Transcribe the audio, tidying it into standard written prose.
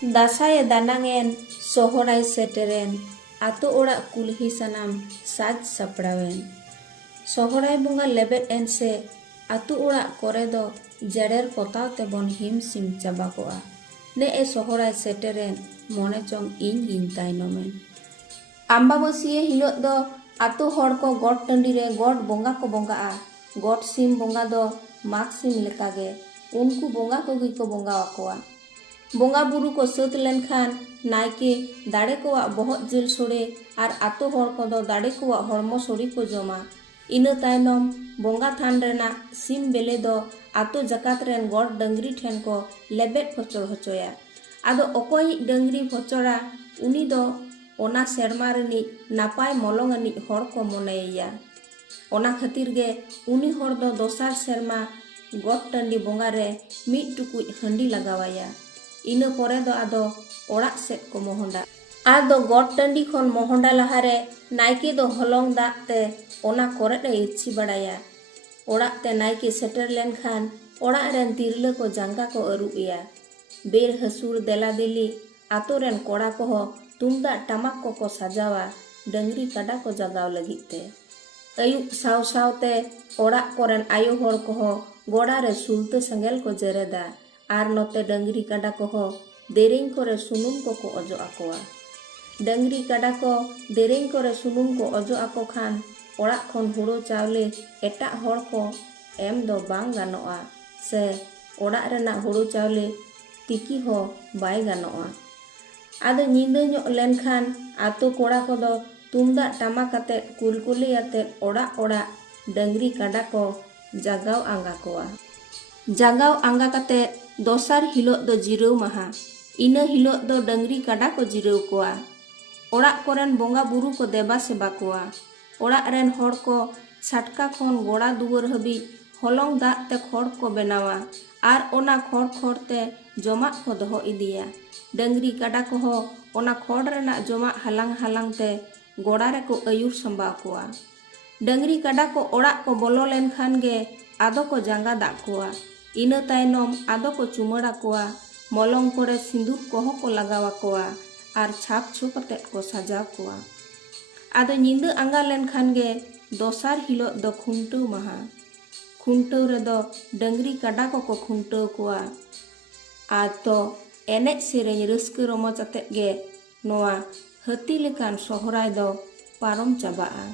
ᱫᱟᱥᱟᱭ ᱫᱟᱱᱟᱝᱮᱱ ᱥᱚᱦᱚᱨᱟᱭ ᱥᱮᱴᱮᱨᱮᱱ ᱟᱛᱳ ᱚᱲᱟᱜ ᱠᱩᱞᱦᱤ ᱥᱟᱱᱟᱢ ᱥᱟᱡᱽ ᱥᱟᱯᱲᱟᱣᱮᱱ ᱥᱚᱦᱚᱨᱟᱭ ᱵᱚᱸᱜᱟ ᱞᱮᱵᱮᱫ ᱮᱱ ᱥᱮ ᱟᱛᱳ ᱚᱲᱟᱜ ᱠᱚᱨᱮ ᱫᱚ ᱡᱮᱨᱮᱲ ᱯᱚᱛᱟᱣ ᱛᱮᱵᱚᱱ ᱦᱤᱢ ᱥᱤᱢ ᱪᱟᱵᱟ ᱠᱚᱜᱼᱟ᱾ ᱱᱮᱜᱼᱮ ᱥᱚᱦᱚᱨᱟᱭ ᱥᱮᱴᱮᱨᱮᱱ ᱢᱚᱱᱮ ᱪᱚᱝ ᱤᱧ ᱜᱤᱧ ᱛᱟᱭᱱᱚᱢᱮᱱ᱾ ᱟᱢᱵᱟᱵᱟᱹᱥᱤᱭᱟᱹ ᱦᱤᱞᱳᱜ ᱫᱚ ᱟᱛᱳ ᱦᱚᱲ ᱠᱚ ᱜᱚᱴ ᱴᱟᱺᱰᱤ ᱨᱮ ᱜᱚᱴ ᱵᱚᱸᱜᱟ ᱠᱚ ᱵᱚᱸᱜᱟᱜᱼᱟ᱾ ᱜᱚᱴ ᱥᱤᱢ ᱵᱚᱸᱜᱟ ᱫᱚ ᱢᱟᱜᱽ ᱥᱤᱢ ᱞᱮᱠᱟᱜᱮ ᱩᱱᱠᱩ ᱵᱚᱸᱜᱟ ᱠᱚᱜᱮ ᱠᱚ ᱵᱚᱸᱜᱟ ᱟᱠᱚᱣᱟ᱾ ᱵᱚᱸᱜᱟ ᱵᱩᱨᱩ ko ᱥᱟᱹᱛ ᱞᱮᱱᱠᱷᱟᱱ ᱱᱟᱭᱠᱮ ᱫᱟᱲᱮ ᱠᱚᱣᱟᱜ ᱵᱚᱦᱚᱜ ᱡᱤᱞ ᱥᱚᱲᱮ ᱟᱨ ᱟᱛᱳ ᱦᱚᱲ ᱠᱚᱫᱚ ᱫᱟᱲᱮ ᱠᱚᱣᱟᱜ ᱦᱚᱲᱢᱚ ᱥᱚᱲᱮ ᱠᱚ ᱡᱚᱢᱟ᱾ ᱤᱱᱟᱹ ᱛᱟᱭᱱᱚᱢ ᱵᱚᱸᱜᱟ ᱛᱷᱟᱱ ᱨᱮᱱᱟᱜ ᱥᱤᱢ ᱵᱮᱞᱮ ᱫᱚ ᱟᱛᱳ ᱡᱟᱠᱟᱛ ᱨᱮᱱ ᱜᱚᱴ ᱰᱟᱹᱝᱨᱤ ᱴᱷᱮᱱ ᱠᱚ ᱞᱮᱵᱮᱫ ᱯᱷᱚᱪᱚᱲ ᱦᱚᱪᱚᱭᱟ᱾ ᱟᱫᱚ ᱚᱠᱚᱭᱤᱡ ᱰᱟᱹᱝᱨᱤ ᱯᱷᱚᱪᱚᱲᱟ ᱩᱱᱤ ᱫᱚ ᱚᱱᱟ ᱥᱮᱨᱢᱟ ᱨᱤᱱᱤᱡ ᱱᱟᱯᱟᱭ ᱢᱚᱞᱚᱝ ᱟᱹᱱᱤᱡ ᱦᱚᱲ ᱠᱚ ᱢᱚᱱᱮᱭᱮᱭᱟ᱾ ᱚᱱᱟ ᱠᱷᱟᱹᱛᱤᱨ ᱜᱮ ᱩᱱᱤ ᱦᱚᱲ ᱫᱚ ᱫᱚᱥᱟᱨ ᱥᱮᱨᱢᱟ ᱜᱚᱴ ᱴᱟᱺᱰᱤ ᱵᱚᱸᱜᱟ ᱨᱮ ᱢᱤᱫ ᱴᱩᱠᱩᱡ ᱦᱟᱺᱰᱤ ᱞᱟᱜᱟᱣᱟᱭᱟ᱾ ᱤᱱᱟᱹ ᱯᱚᱨᱮ ᱫᱚ ᱟᱫᱚ ᱚᱲᱟᱜ ᱥᱮᱫ ᱠᱚ ᱢᱚᱦᱚᱰᱟ᱾ ᱟᱫᱚ ᱜᱚᱴ ᱴᱟᱺᱰᱤ ᱠᱷᱚᱱ ᱢᱚᱦᱚᱰᱟ ᱞᱟᱦᱟᱨᱮ ᱱᱟᱭᱠᱮ ᱫᱚ ᱦᱚᱞᱚᱝ ᱫᱟᱜ ᱛᱮ ᱚᱱᱟ ᱠᱚᱨᱮᱫ ᱮ ᱤᱨᱪᱤ ᱵᱟᱲᱟᱭᱟ᱾ ᱚᱲᱟᱜ ᱛᱮ ᱱᱟᱭᱠᱮ ᱥᱮᱴᱮᱨ lenkhan ᱚᱲᱟᱜ ᱨᱮᱱ ᱛᱤᱨᱞᱟᱹ ko janga ko ᱟᱹᱨᱩᱵ ᱮᱭᱟ᱾ ᱵᱮᱨ ᱦᱟᱹᱥᱩᱨ ᱫᱮᱞᱟ ᱫᱮᱞᱤ ᱟᱛᱳ ᱨᱮᱱ ᱠᱚᱲᱟ ᱠᱚᱦᱚᱸ ᱛᱩᱢᱫᱟᱜ ᱴᱟᱢᱟᱠ ᱠᱚᱠᱚ ᱥᱟᱡᱟᱣᱟ ᱰᱟᱹᱝᱨᱤ ᱠᱟᱰᱟ ᱠᱚ ᱡᱟᱜᱟᱣ ᱞᱟᱹᱜᱤᱫ ᱛᱮ᱾ ᱟᱹᱭᱩᱵ ᱥᱟᱶ ᱥᱟᱶᱛᱮ ᱚᱲᱟᱜ ᱠᱚᱨᱮᱱ ᱟᱭᱳ ᱦᱚᱲ ᱠᱚᱦᱚᱸ ᱜᱚᱲᱟ ᱨᱮ ᱥᱩᱞᱛᱟᱹ ᱥᱮᱸᱜᱮᱞ ko ᱡᱮᱨᱮᱫᱟ ᱟᱨ ᱱᱚᱛᱮ ᱰᱟᱹᱝᱨᱤ ᱠᱟᱰᱟ ᱠᱚᱦᱚᱸ ᱫᱮᱨᱮᱧ ᱠᱚᱨᱮ ᱥᱩᱱᱩᱢ ᱠᱚᱠᱚ ᱚᱡᱚᱜ ᱟᱠᱚᱣᱟ᱾ ᱰᱟᱹᱝᱨᱤ ᱠᱟᱰᱟ ko ᱫᱮᱨᱮᱧ ᱠᱚᱨᱮ ᱥᱩᱱᱩᱢ ko ᱚᱡᱚᱜ ᱟᱠᱚ ᱠᱷᱟᱱ ᱚᱲᱟᱜ ᱠᱷᱚᱱ ᱦᱩᱲᱩ ᱪᱟᱣᱞᱮ ᱮᱴᱟᱜ ᱦᱚᱲ ko ᱮᱢ ᱫᱚ ᱵᱟᱝ ᱜᱟᱱᱚᱜᱼᱟ ᱥᱮ ᱚᱲᱟᱜ ᱨᱮᱱᱟᱜ ᱦᱩᱲᱩ ᱪᱟᱣᱞᱮ ᱛᱤᱠᱤ ᱦᱚᱸ ᱵᱟᱭ ᱜᱟᱱᱚᱜᱼᱟ᱾ ᱟᱫᱚ ᱧᱤᱫᱟᱹ ᱧᱚᱜ ᱞᱮᱱᱠᱷᱟᱱ ᱟᱛᱳ ᱠᱚᱲᱟ ᱠᱚᱫᱚ ᱛᱩᱢᱫᱟᱜ ᱴᱟᱢᱟᱠ ᱟᱛᱮᱫ ᱠᱩᱞᱠᱩᱞᱤ ᱟᱛᱮᱫ ᱚᱲᱟᱜ ᱚᱲᱟᱜ ᱰᱟᱹᱝᱨᱤ ᱠᱟᱰᱟ ko ᱡᱟᱜᱟᱣ ᱟᱸᱜᱟ ᱠᱚᱣᱟ᱾ ᱡᱟᱜᱟᱣ ᱟᱸᱜᱟ ᱠᱟᱛᱮᱫ ᱫᱚᱥᱟᱨ ᱦᱤᱞᱳᱜ ᱫᱚ ᱡᱤᱨᱟᱹᱣ ᱢᱟᱦᱟ᱾ ᱤᱱᱟᱹ ᱦᱤᱞᱳᱜ ᱫᱚ ᱰᱟᱹᱝᱨᱤ ᱠᱟᱰᱟ ko ᱡᱤᱨᱟᱹᱣ ᱠᱚᱣᱟ᱾ ᱚᱲᱟᱜ ᱠᱚᱨᱮᱱ ᱵᱚᱸᱜᱟ ᱵᱩᱨᱩ ko ᱫᱮᱵᱟ ᱥᱮᱵᱟ ᱠᱚᱣᱟ᱾ ᱚᱲᱟᱜ ᱨᱮᱱ ᱦᱚᱲ ko ᱪᱷᱟᱴᱠᱟ ᱠᱷᱚᱱ ᱜᱚᱲᱟ ᱫᱩᱣᱟᱹᱨ ᱦᱟᱹᱵᱤᱡ ᱦᱚᱞᱚᱝ ᱫᱟᱜ te ᱠᱷᱚᱲ ko ᱵᱮᱱᱟᱣᱟ ᱟᱨ ᱚᱱᱟ ᱠᱷᱚᱲ ᱠᱷᱚᱲ te ᱡᱚᱢᱟᱜ ko ᱫᱚᱦᱚ ᱤᱫᱤᱭᱟ᱾ ᱰᱟᱹᱝᱨᱤ ᱠᱟᱰᱟ ᱠᱚᱦᱚᱸ ᱚᱱᱟ ᱠᱷᱚᱲ ᱨᱮᱱᱟᱜ ᱡᱚᱢᱟᱜ ᱦᱟᱞᱟᱝ ᱦᱟᱞᱟᱝ te ᱜᱚᱲᱟ ᱨᱮᱠᱚ ᱟᱹᱭᱩᱨ ᱥᱟᱢᱵᱟᱣ ᱠᱚᱣᱟ᱾ ᱰᱟᱹᱝᱨි ᱠᱟᱰᱟ ko ᱚᱲᱟᱜ ko ᱵᱚᱞᱚ ᱞᱮᱱᱠᱷᱟᱱ ᱜᱮ ᱟᱫᱚ ko ᱡᱟᱸᱜᱟ ᱫᱟᱜ ᱠᱚᱣᱟ᱾ ᱤᱱᱟᱹ ᱛᱟᱭᱱᱚᱢ ᱟᱫᱚ ko ᱪᱩᱢᱟᱹᱲᱟ ᱠᱚᱣᱟ᱾ ᱢᱚᱞᱚᱝ ᱠᱚᱨᱮ ᱥᱤᱸᱫᱩᱨ ᱠᱚᱦᱚᱸ ko ᱞᱟᱜᱟᱣ ᱟᱠᱚᱣᱟ ᱟᱨ ᱪᱷᱟᱯ ᱪᱷᱚᱯ ᱟᱛᱮᱫ ko ᱥᱟᱡᱟᱣ ᱠᱚᱣᱟ᱾ ᱟᱫᱚ ᱧᱤᱫᱟᱹ ᱟᱸᱜᱟ ᱞᱮᱱᱠᱷᱟᱱ ᱜᱮ ᱫᱚᱥᱟᱨ ᱦᱤᱞᱳᱜ ᱫᱚ ᱠᱷᱩᱱᱴᱟᱹᱣ ᱢᱟᱦᱟ᱾ ᱠᱷᱩᱱᱴᱟᱹᱣ ᱨᱮᱫᱚ ᱰᱟᱹᱝᱨᱤ ᱠᱟᱰᱟ ᱠᱚᱠᱚ ᱠᱷᱩᱱᱴᱟᱹᱣ ᱠᱚᱣᱟ᱾ ᱟᱫᱚ ᱮᱱᱮᱡ ᱥᱮᱨᱮᱧ ᱨᱟᱹᱥᱠᱟᱹ ᱨᱚᱢᱚᱡᱽ ᱟᱛᱮᱫ ᱜᱮ ᱱᱚᱣᱟ ᱦᱟᱹᱛᱤ ᱞᱮᱠᱟᱱ ᱥᱚᱦᱚᱨᱟᱭ ᱫᱚ ᱯᱟᱨᱚᱢ ᱪᱟᱵᱟᱜᱼᱟ।